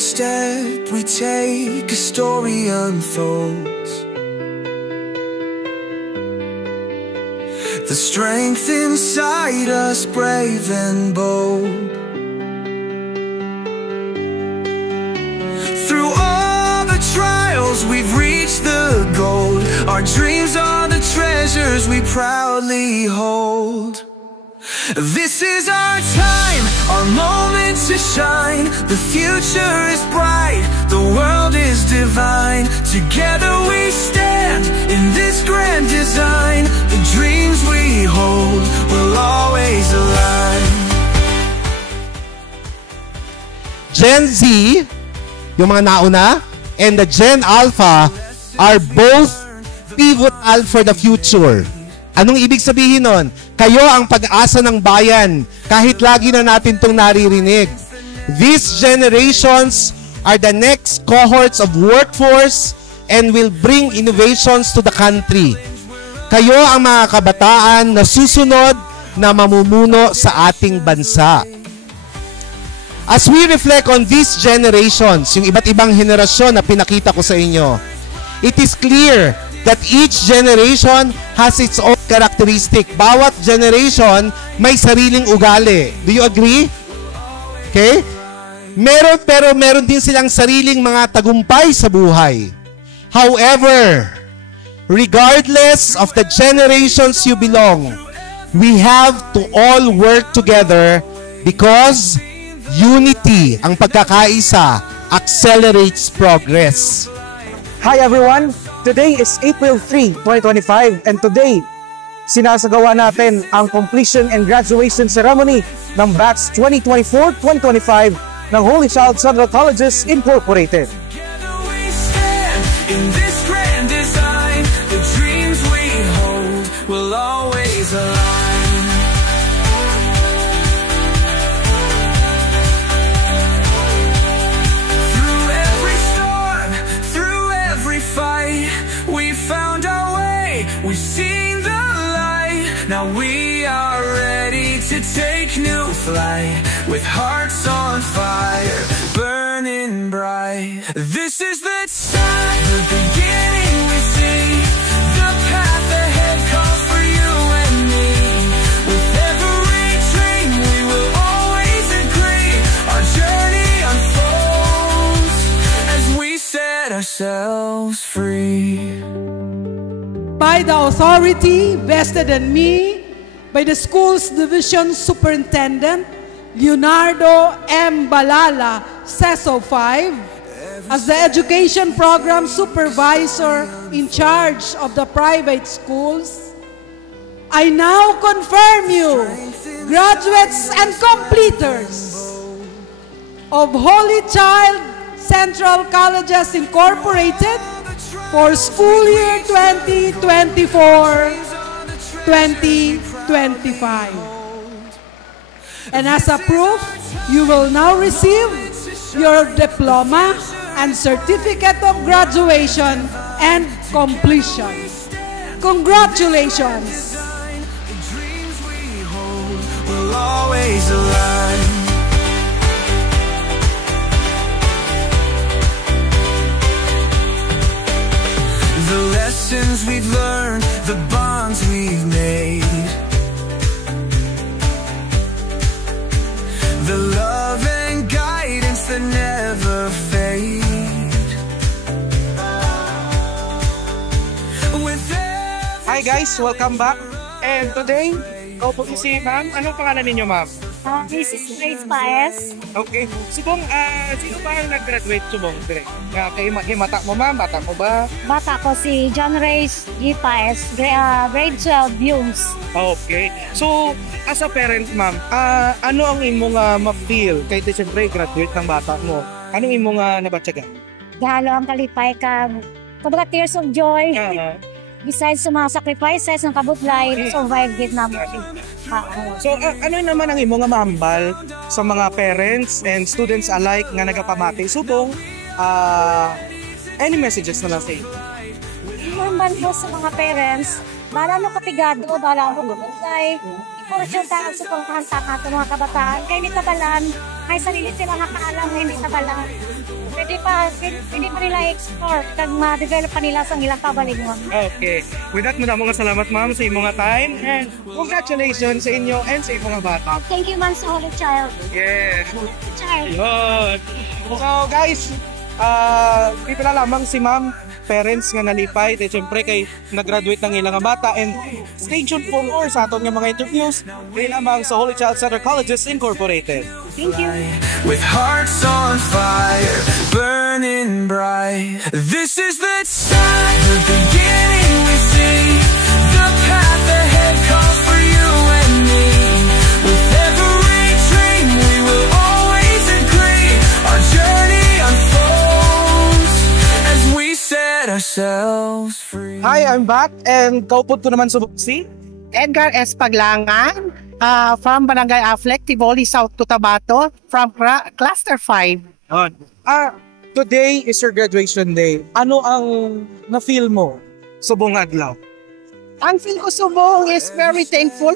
step we take, a story unfolds. The strength inside us, brave and bold. Through all the trials, we've reached the goal. Our dreams are the treasures we proudly hold. This is our time, our moment to shine. The future is bright, the world is divine. Together we stand in this grand design. The dreams we hold will always align. Gen Z, yung mga nauna, and the Gen Alpha are both pivotal for the future. Anong ibig sabihin nun? Kayo ang pag-asa ng bayan, kahit lagi na natin itong naririnig. These generations are the next cohorts of workforce and will bring innovations to the country. Kayo ang mga kabataan na susunod na mamumuno sa ating bansa. As we reflect on these generations, yung iba't ibang henerasyon na pinakita ko sa inyo, it is clear that each generation has its own characteristic. Bawat generation may sariling ugali. Do you agree? Okay? Pero meron din silang sariling mga tagumpay sa buhay. However, regardless of the generations you belong, we have to all work together because unity, ang pagkakaisa, accelerates progress. Hi everyone! Today is April 3, 2025 and today, sinasagawa natin ang completion and graduation ceremony ng Batch 2024-2025 ng Holy Child Central Colleges Incorporated. Together we stand in this grand design. The dreams we hold will always align. Through every storm, through every fight, we found our way, we've seen the light. Now we are ready to take new flight, with hearts on fire, burning bright. This is the time, the beginning we see. The path ahead calls for you and me. With every dream we will always agree. Our journey unfolds as we set ourselves free. By the authority vested in me by the school's division superintendent, Leonardo M. Balala, CESO 5, as the education program supervisor in charge of the private schools, I now confirm you, graduates and completers of Holy Child Central Colleges Incorporated for school year 2024-2025. And as a proof, you will now receive your diploma and certificate of graduation and completion. Congratulations! The dreams we hold will always align. The lessons we've learned, the bonds we've made, the love and guidance that never fade. Hi guys! Welcome back! And today, ikaw po si ma'am. Anong pangalan ninyo ma'am? This is Grace Paes. Okay. Subong, sino ba ang nag-graduate subong? Kay himata mo ma'am? Bata mo ba? Bata ko si John Reyes G. Paes, grade 12 Yumes. Okay. So, as a parent ma'am, ano ang imong ma-feel kay siyempre graduate ng bata mo? Ano ang imong nabatsaga? Galo ang kalipay ka. Kumbaga tears of joy. Besides sa mga sacrifices ng kabutlay, survive Vietnam. So, ano naman ang imong maambal sa mga parents and students alike nga nagapamati? Subong, any messages na lang sa inyo? Maambal po sa mga parents, bala no kapigado, bala no kabutlay. Portion tayo sa pangkahanta ka mga kabataan. Kaya hindi tabalan, may sarili silang nakaalam na hindi tabalan. hindi pa nila explore kag ma-develop pa nila sa ilang kabalingon. Okay. With that, mga salamat ma'am sa imong time and congratulations sa inyo and sa imong bata. Thank you man sa Holy Child. Yes. Child. Yun. So guys, dito na lamang si ma'am, parents nga nalipay, at syempre kay nag-graduate ng ilang bata, and stay tuned for more sa aton nga mga interviews dito lamang sa Holy Child Center Colleges Incorporated. Thank you. With hearts on fire, burning bright. This is the time, the beginning we see. The path ahead calls for you and me. With every dream we will always agree. Our journey unfolds as we set ourselves free. Hi, I'm back and kaupod ko naman sa si Edgar S. Paglangan, from Barangay Aflec, Tivoli, South Cotabato, from Cluster 5. Today is your graduation day. Ano ang na-feel mo subong adlaw? Ang feel ko subong is very thankful,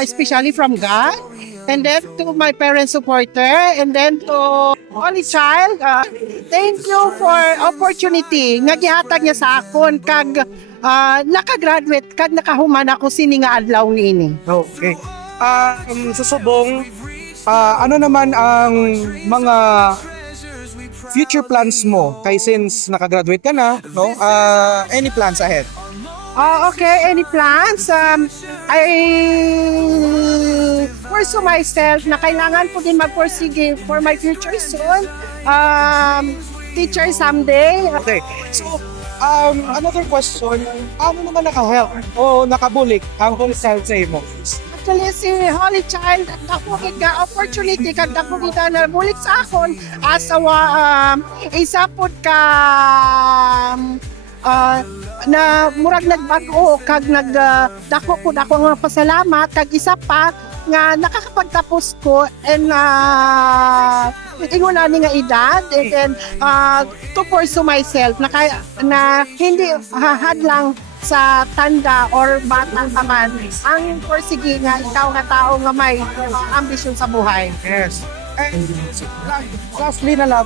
especially from God, and then to my parent supporter, and then to Holy Child. Thank you for opportunity nga gihatag niya sa akon kag nakagraduate kag nakahuman ako sini nga adlaw niini. Okay. Susubong, ano naman ang mga future plans mo kay since nakagraduate ka na, no? Any plans ahead? Okay, any plans? I pursue myself na kailangan ko din magpursige for my future soon. Teacher someday. Okay. So, another question, ano naman naka-help o nakabulik ang Holy Child sa imo? Actually, si Holy Child, ako ka opportunity kag ako kita na bulik sa akon as isa pod ka na murag nagbago kag nagdako pud ako nga pasalamat kag isa pa nga nakakapagtapos ko and ingon ani nga edad, and then to pursue myself na hindi hadlang sa tanda or bata ka man ang porsige nga ikaw nga tao nga may ambisyon sa buhay. Yes. And lastly na lang,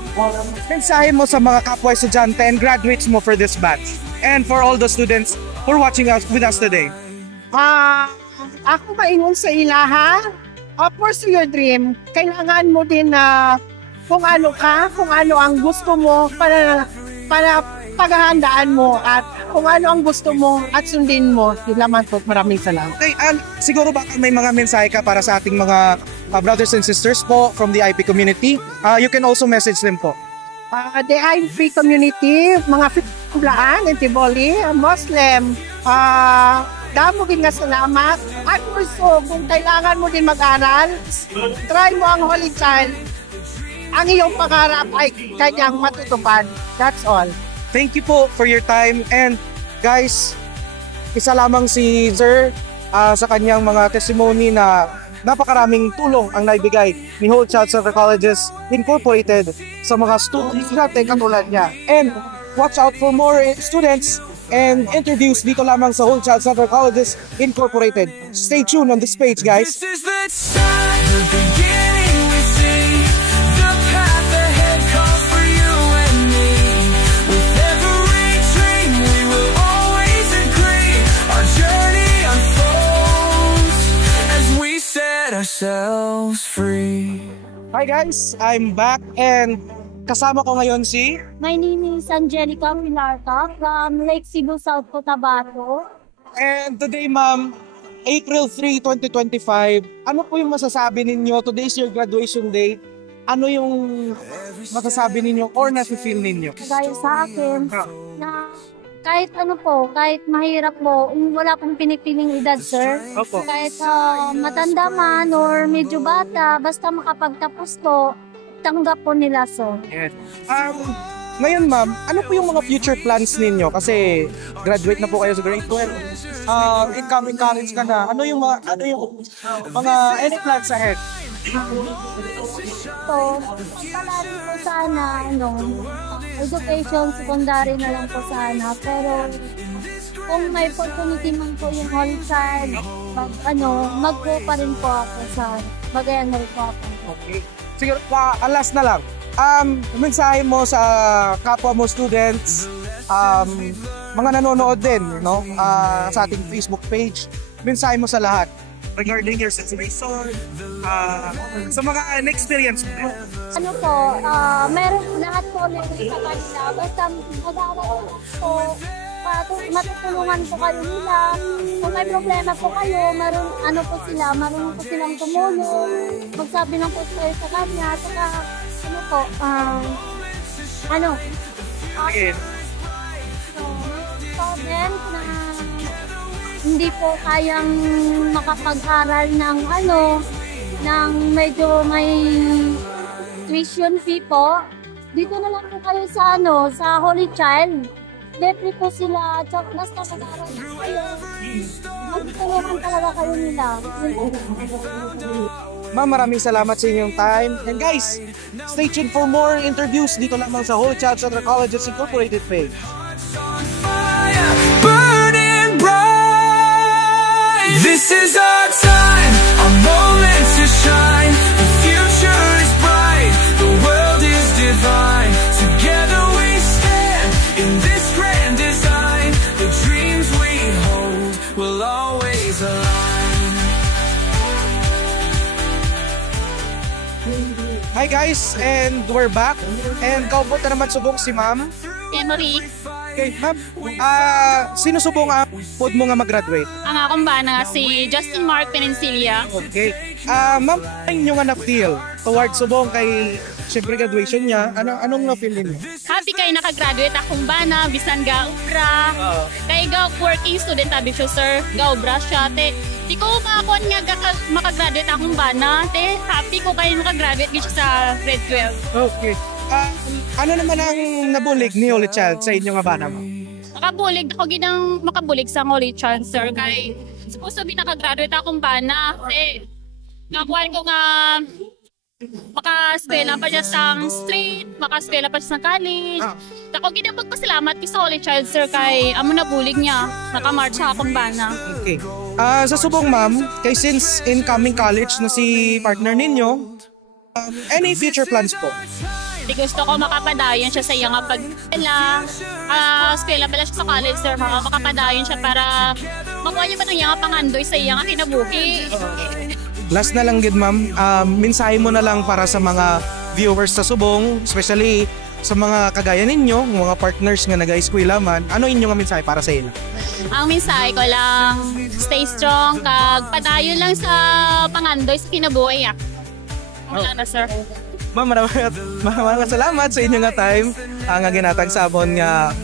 mensahe mo sa mga kapwa estudyante and graduates mo for this batch and for all the students who are watching us with us today. Ako maingon sa ilaha, pursue your dream. Kailangan mo din na kung ano ka, kung ano ang gusto mo para paghahandaan mo at kung ano ang gusto mo at sundin mo. Yun lamang po. Maraming salamat. Okay, and siguro baka may mga mensahe ka para sa ating mga brothers and sisters po from the IP community. You can also message them po. The IP community, mga Fitblaan and Tivoli, Muslim, damo din nga salamat. At also, kung kailangan mo din mag-aral, try mo ang Holy Child. Ang iyong pangarap ay kanyang matutupad. That's all. Thank you po for your time, and guys, isa lamang si Sir sa kanyang mga testimony na napakaraming tulong ang naibigay ni Holy Child Center Colleges Incorporated sa mga students natin katulad niya. And watch out for more students and interviews dito lamang sa Holy Child Center Colleges Incorporated. Stay tuned on this page, guys. This is the time, the beginning we see. The path ahead calls for you and me. With every dream we will always agree. Our journey unfolds as we set ourselves free. Hi guys, I'm back and kasama ko ngayon si My name is Angelica Pilarca from Lake Cebu, South Cotabato. and today ma'am, April 3, 2025, ano po yung masasabi ninyo? Today is your graduation day. Ano yung masasabi ninyo or nafe-feel ninyo? Gaya sa akin, na kahit ano po, kahit mahirap po, wala pong pinipiling edad, sir. Opo. Kahit matanda man or medyo bata, basta makapagtapos po, tanggap po nila, sir. Yes. Ngayon ma'am, ano po yung mga future plans ninyo? Kasi graduate na po kayo sa grade 12. Incoming college ka na. Ano yung mga any plans ahead? So, pagpalarin po sana, education, secondary na lang po sana. Pero, kung may opportunity man po yung Holy Child, mag-go pa rin po ako sa bagayan na rin po ako. Okay. Siguro, last na lang. mensahe mo sa kapwa mo students, mga nanonood din, no? Sa ating Facebook page, mensahe mo sa lahat regarding your situation, sa mga experience mo. Ano po, meron lahat po ulit sa kanila. Basta mag-aaral po, matutulungan po kayo nila. Kung may problema po kayo, marunong po silang tumulong. Magsabi lang po kayo sa kanya. Saka, ano po, so then, hindi po kayang makapag-aral ng ng medyo may tuition fee po. Dito na lang po kayo sa sa Holy Child. Libre po sila, basta mag-aral po kayo. Magtulungan talaga kayo nila. Ma'am, maraming salamat sa inyong time. And guys, stay tuned for more interviews dito lamang sa Holy Child Central Colleges Incorporated page. Burning bright. This is our time, a moment to shine. The future is bright, the world is divine. Together we stand in this grand design. The dreams we hold will always align. Hi guys, and we're back. And kaupot na naman subong si Ma'am. Emery, Okay, Ma'am, sino subong ang pod mo nga mag-graduate? ang akong bana si Justin Mark Peninsilia. Okay. Ma'am, ano nyo nga na-feel towards subong kay syempre graduation niya? Anong na-feel ninyo? Happy kay nakagraduate akong bana, bisan ga ubra. Kay ga working student abi siya sir, ga ubra siya. Di ko makakuan nga makagraduate akong bana. Happy ko kay nakagraduate siya sa grade 12. Okay. Ano naman ang nabulig ni Holy Child sa inyo nga bana mo? Makabulig ako ginang makabulig sa Holy Child sir kay supposed to be nakagraduate akong bana. Nakuha ko nga maka-eskwela pa siya sa street, maka-eskwela pa siya sa college. Ako ginapagpasalamat ko sa Holy Child sir kay amo nabulig niya, naka-march sa akong bana. Okay. Sa subong ma'am, kay since incoming college na si partner ninyo, any future plans po? Di gusto ko makapadayon siya sa iyang pag-eskwela. Eskwela pala siya sa college sir, makapadayon siya para makuha niya ba ng iyang pangandoy sa iyang kinabuhi. Last na lang gid ma'am, mensahe mo na lang para sa mga viewers sa subong, especially sa mga kagaya ninyo, mga partners nga nag-eskwela man, ano inyong mensahe para sa ila? Ang mensahe ko lang, stay strong, kag padayon lang sa pangandoy sa kinabuhi. Wala na sir. Ma'am, maraming salamat sa inyong nga time nga ginatag sa amon nga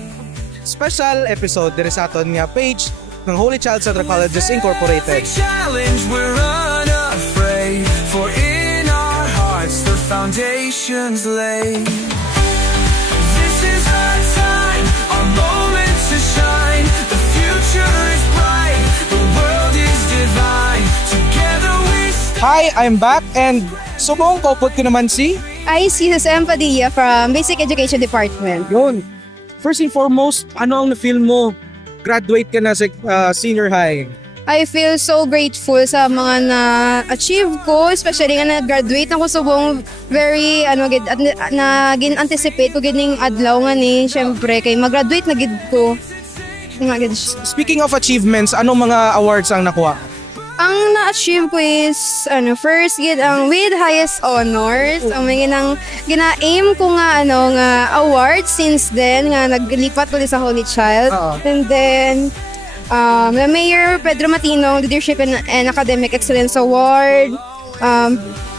special episode diri sa aton nga page ng Holy Child Central Colleges Incorporated. Challenge, we're unafraid, for in our hearts the foundations lay. This is our time, our moment to shine. The future is bright, the world is divine. Together we stand. Hi, I'm back and subong kaupot ko naman si Si Jose Padilla from Basic Education Department. yun. First and foremost, ano ang na-feel mo? Graduate ka na sa senior high. I feel so grateful sa mga na-achieve ko, especially nga na-graduate ako subong very gin-anticipate ko gining adlaw nga ni syempre kay mag-graduate na gid ko. Speaking of achievements, anong mga awards ang nakuha? Ang na-achieve ko is first gid ang with highest honors. Ang may gina-aim ko nga award since then nga naglipat ko sa Holy Child. And then the Mayor Pedro Matino Leadership and Academic Excellence Award,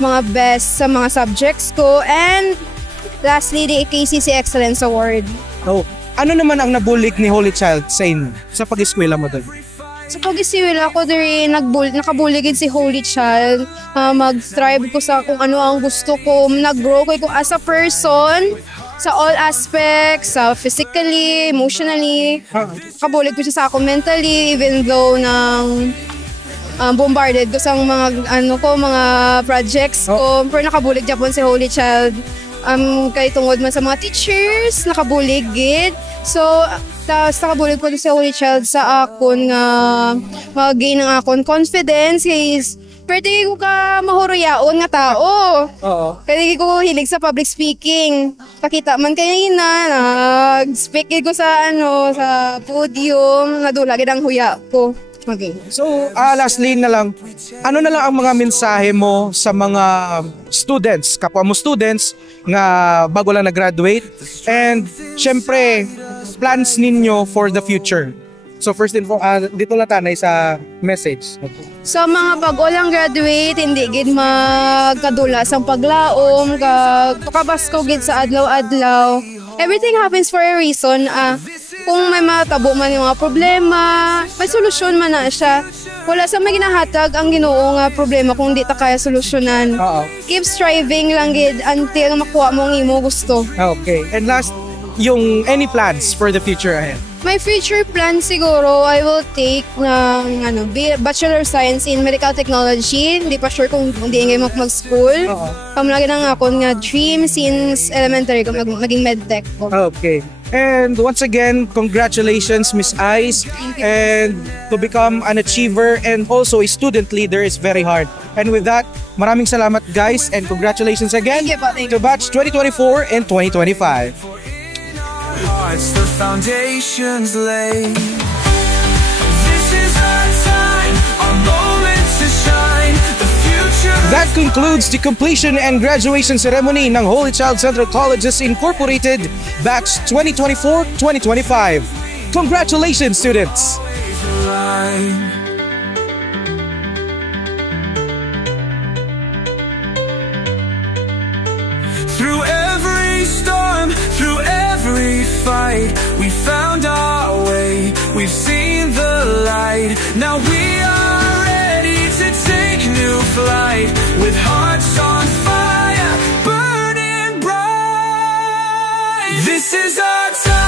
mga best sa mga subjects ko, and lastly the KCC Excellence Award. Ano naman ang nabulig ni Holy Child sa inyo sa pag-eskwela mo doon? Sa pag-isiwila ko rin, nakabuligid si Holy Child. Mag-strive ko sa kung ano ang gusto ko. Nag-grow ko as a person sa all aspects, physically, emotionally. Nakabulig ko siya sa ako mentally, even though bombarded ko sa mga projects ko. Pero nakabulig Japon si Holy Child. Kay tungod man sa mga teachers, nakabuligid. So, nakabulig ko si Holy Child sa akon nga mag-gain ng akon confidence. pero di ko ka mahuruyaon nga tao. Oo. Kaya di ko hilig sa public speaking. Pakita man kanina, nag-speak ko sa sa podium, nadulagid ang huya ko. Okay. So, lastly na lang, ano na lang ang mga mensahe mo sa mga students, kapwa mo students nga bago lang nag-graduate, and syempre, plans ninyo for the future? So first and foremost, dito na tanay sa message. Sa mga bago lang graduate, hindi gid magkadula sa paglaom, kabasko gid sa adlaw-adlaw. Everything happens for a reason. Kung may matabo man yung mga problema, may solusyon man na siya. Wala sa may ginahatag ang Ginoo nga problema kung di ta kaya solusyonan. Keep striving lang gid until makuha mo ang imo gusto. Okay. And last, yung any plans for the future ahead? My future plan siguro, I will take ng Bachelor of Science in Medical Technology. Hindi pa sure kung hindi nga mag-school. Lagi nang ako nga dream since elementary ko maging medtech ko. Okay. And once again, congratulations, Miss Ice. And to become an achiever and also a student leader is very hard. And with that, maraming salamat guys and congratulations again to Batch 2024 and 2025. Hearts, the foundations laid. This is our time, our moment to shine. The future. That concludes the completion and graduation ceremony ng Holy Child Central Colleges Incorporated Batch 2024-2025. Congratulations, students! Through every storm, through every fight, we found our way, we've seen the light. Now we are ready to take new flight, with hearts on fire, burning bright. This is our time.